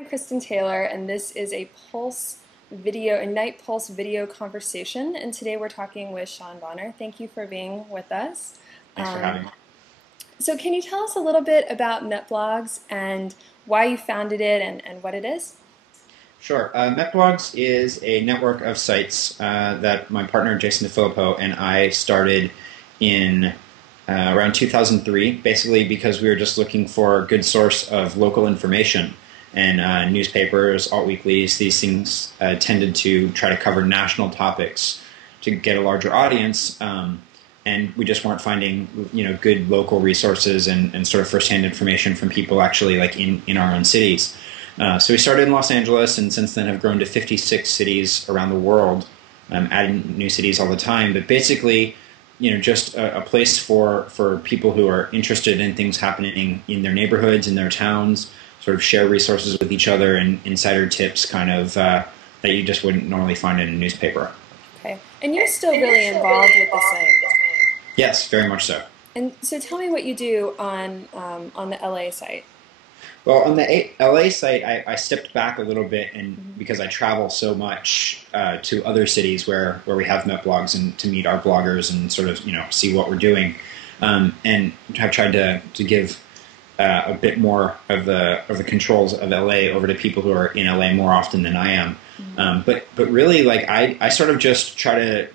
I'm Kristen Taylor, and this is a Night Pulse video conversation. And today we're talking with Sean Bonner. Thank you for being with us. Thanks for having me. So can you tell us a little bit about Metblogs and why you founded it and what it is? Sure. Metblogs is a network of sites that my partner Jason DeFilippo and I started in around 2003, basically because we were just looking for a good source of local information. And newspapers, alt weeklies, these things tended to try to cover national topics to get a larger audience. And we just weren't finding, good local resources and sort of firsthand information from people actually like in our own cities. So we started in Los Angeles, and since then have grown to 56 cities around the world, adding new cities all the time. But basically, just a place for people who are interested in things happening in their neighborhoods, in their towns, sort of share resources with each other and insider tips kind of that you just wouldn't normally find in a newspaper. Okay. And you're still really involved with the site. Yes, very much so. And so tell me what you do on the LA site. Well, on the LA site, I stepped back a little bit, and because I travel so much to other cities where we have Metblogs and to meet our bloggers and sort of see what we're doing, and have tried to give a bit more of the controls of LA over to people who are in LA more often than I am. But really, like I sort of just try to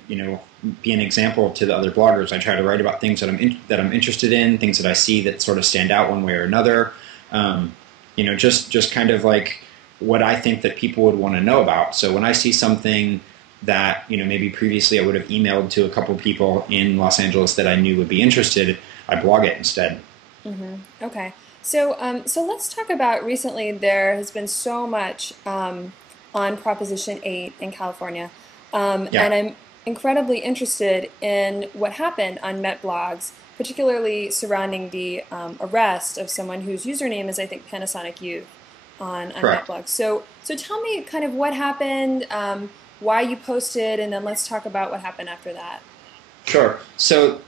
be an example to the other bloggers. I try to write about things that I'm interested in, things that I see that sort of stand out one way or another. Just kind of like what I think that people would want to know about. So when I see something that maybe previously I would have emailed to a couple people in Los Angeles that I knew would be interested, I blog it instead. Okay. So let's talk about recently there has been so much on Proposition 8 in California. And I'm incredibly interested in what happened on Metblogs, particularly surrounding the arrest of someone whose username is, I think, Panasonic Youth on Metblogs. So tell me kind of what happened, why you posted, and then let's talk about what happened after that. Sure. So,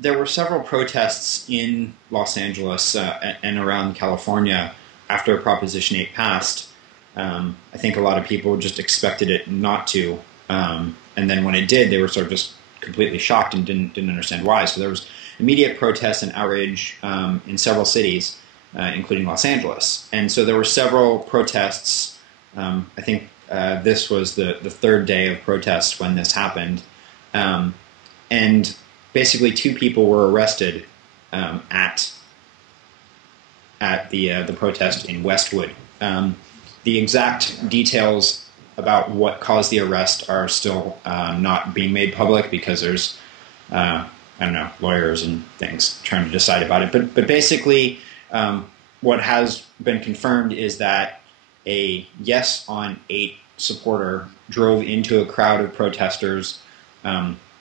there were several protests in Los Angeles and around California after Proposition 8 passed. I think a lot of people just expected it not to. And then when it did, they were sort of just completely shocked and didn't understand why. So there was immediate protests and outrage in several cities, including Los Angeles. And so there were several protests. I think this was the third day of protests when this happened. And basically, two people were arrested at the protest in Westwood. The exact details about what caused the arrest are still not being made public because there's lawyers and things trying to decide about it. But basically, what has been confirmed is that a Yes on 8 supporter drove into a crowd of protesters,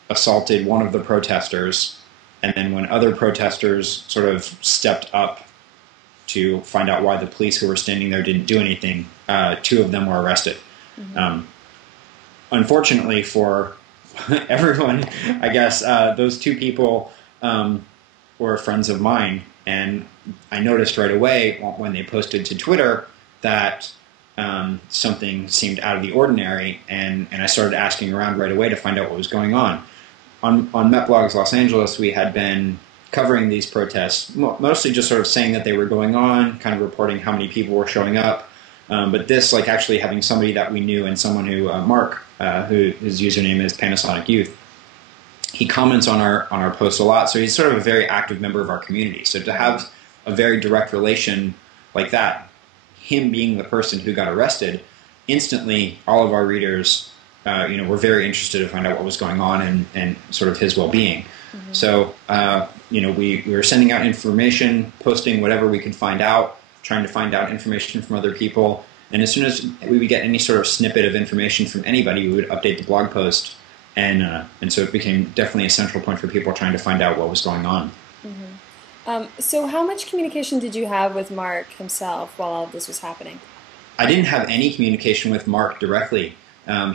assaulted one of the protesters, and then when other protesters sort of stepped up to find out why the police who were standing there didn't do anything, two of them were arrested. Unfortunately for everyone, I guess, those two people were friends of mine, and I noticed right away when they posted to Twitter that something seemed out of the ordinary, and I started asking around right away to find out what was going on. On Metblogs Los Angeles, we had been covering these protests, mostly just sort of saying that they were going on, kind of reporting how many people were showing up. But this, like actually having somebody that we knew and someone who, Mark, who his username is Panasonic Youth, he comments on our posts a lot. So he's sort of a very active member of our community. So to have a very direct relation like that, him being the person who got arrested, instantly all of our readers were very interested to find out what was going on and sort of his well-being. So, we were sending out information, posting whatever we could find out, trying to find out information from other people. And as soon as we would get any sort of snippet of information from anybody, we would update the blog post. And so it became definitely a central point for people trying to find out what was going on. So how much communication did you have with Mark himself while all of this was happening? I didn't have any communication with Mark directly.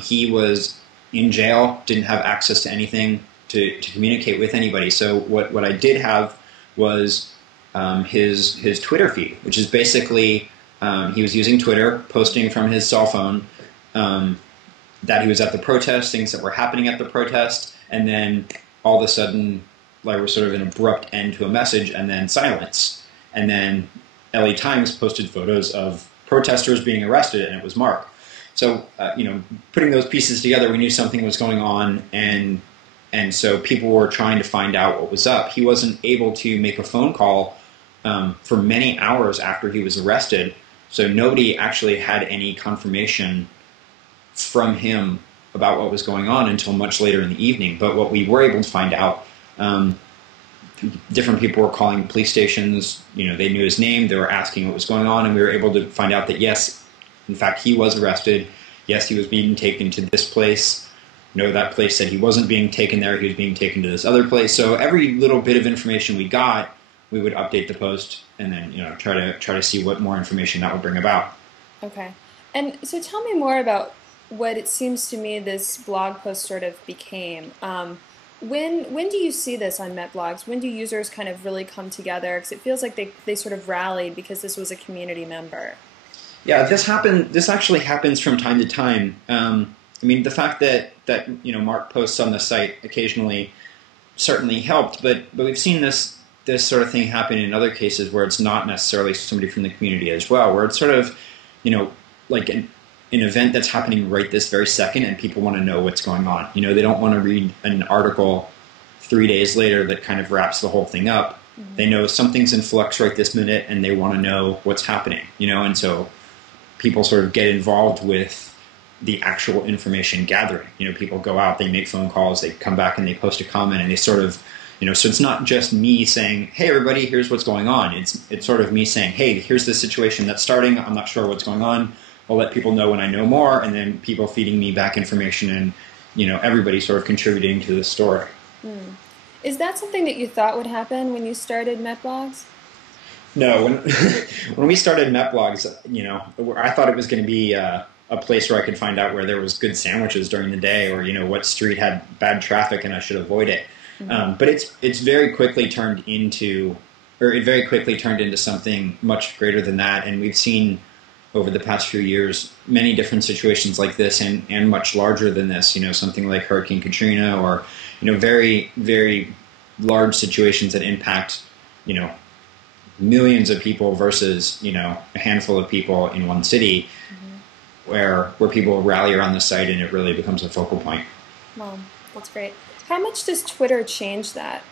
He was in jail, didn't have access to anything to communicate with anybody. So what I did have was his Twitter feed, which is basically He was using Twitter, posting from his cell phone that he was at the protest, things that were happening at the protest, and then all of a sudden, there was sort of an abrupt end to a message, and then silence. And then LA Times posted photos of protesters being arrested, and it was Mark. So, putting those pieces together, we knew something was going on, and so people were trying to find out what was up. He wasn't able to make a phone call for many hours after he was arrested, so nobody actually had any confirmation from him about what was going on until much later in the evening. But what we were able to find out, different people were calling police stations, they knew his name, they were asking what was going on, and we were able to find out that yes, in fact, he was arrested. Yes, he was being taken to this place. No, that place said he wasn't being taken there, he was being taken to this other place. So every little bit of information we got, we would update the post and then try to see what more information that would bring about. Okay. And so tell me more about what it seems to me this blog post sort of became. When do you see this on Metblogs? When do users kind of really come together? Because it feels like they sort of rallied because this was a community member. Yeah, this actually happens from time to time. The fact that Mark posts on the site occasionally certainly helped, but we've seen this sort of thing happen in other cases where it's not necessarily somebody from the community as well, where it's sort of like an event that's happening right this very second, and people want to know what's going on. They don't want to read an article 3 days later that kind of wraps the whole thing up. Mm-hmm. They know something's in flux right this minute, and they want to know what's happening. And so people sort of get involved with the actual information gathering. People go out, they make phone calls, they come back and they post a comment, and they sort of, so it's not just me saying, hey, everybody, here's what's going on. It's sort of me saying, hey, here's the situation that's starting. I'm not sure what's going on. I'll let people know when I know more, and then people feeding me back information, and everybody sort of contributing to the story. Mm. Is that something that you thought would happen when you started Metblogs? No, when we started Metblogs, I thought it was going to be a place where I could find out where there was good sandwiches during the day, or what street had bad traffic and I should avoid it. Mm-hmm. But it's very quickly turned into something much greater than that, and we've seen over the past few years many different situations like this, and much larger than this. Something like Hurricane Katrina, or very, very large situations that impact millions of people versus a handful of people in one city. Mm-hmm. where people rally around the site, and it really becomes a focal point. Wow, that's great. How much does Twitter change that?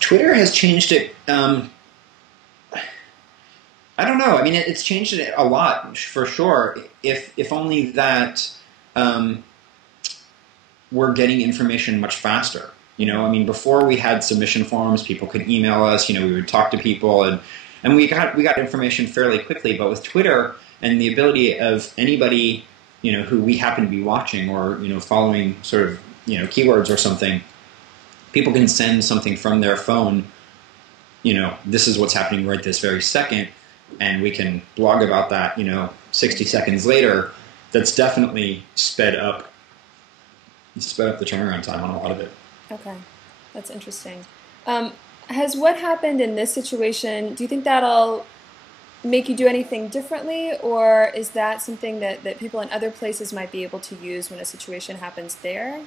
Twitter has changed it. I don't know. It's changed it a lot for sure. If only that we're getting information much faster. Before we had submission forms, people could email us. We would talk to people, and we got information fairly quickly. But with Twitter and the ability of anybody, who we happen to be watching or following sort of keywords or something, people can send something from their phone. This is what's happening right this very second, and we can blog about that. 60 seconds later. That's definitely sped up the turnaround time on a lot of it. Okay, that's interesting. Has what happened in this situation, do you think that'll make you do anything differently, or is that something that people in other places might be able to use when a situation happens there?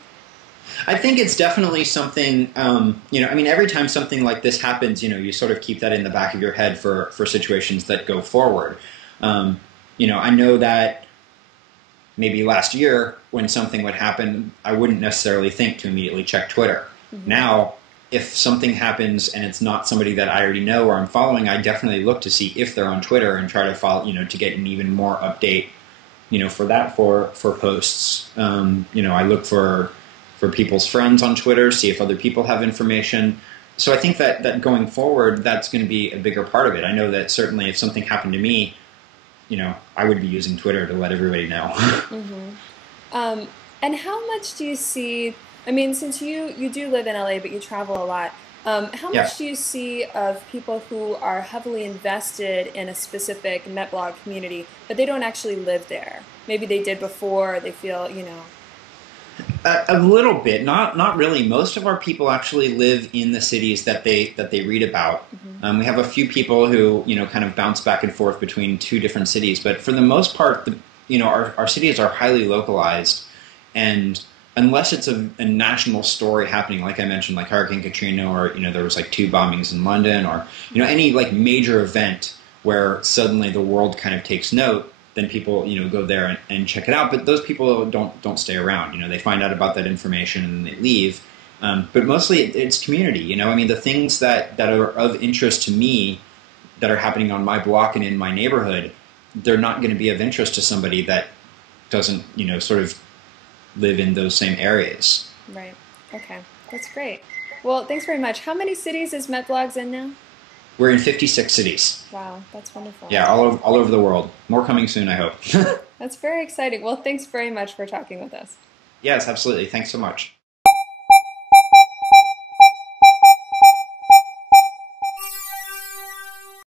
I think it's definitely something, every time something like this happens, you sort of keep that in the back of your head for situations that go forward. I know that maybe last year when something would happen, I wouldn't necessarily think to immediately check Twitter. Mm-hmm. Now, if something happens and it's not somebody that I already know or I'm following, I definitely look to see if they're on Twitter and try to follow, to get an even more update, for posts. I look for people's friends on Twitter, see if other people have information. So I think that going forward, that's going to be a bigger part of it. I know that certainly if something happened to me, I would be using Twitter to let everybody know. Mm-hmm. And how much do you see, since you do live in LA, but you travel a lot, how much do you see of people who are heavily invested in a specific Metblog community, but they don't actually live there? Maybe they did before, they feel, A little bit, not really. Most of our people actually live in the cities that they read about. Mm-hmm. We have a few people who kind of bounce back and forth between two different cities, but for the most part, our cities are highly localized, and unless it's a national story happening, like I mentioned, like Hurricane Katrina, or there was like 2 bombings in London, or any like major event where suddenly the world kind of takes note, then people go there and check it out. But those people don't stay around. They find out about that information and they leave. But mostly it's community. I mean, the things that are of interest to me that are happening on my block and in my neighborhood, they're not going to be of interest to somebody that doesn't sort of live in those same areas. Right. Okay. That's great. Well, thanks very much. How many cities is Metblogs in now? We're in 56 cities. Wow, that's wonderful. Yeah, all over the world. More coming soon, I hope. That's very exciting. Well, thanks very much for talking with us. Yes, absolutely. Thanks so much.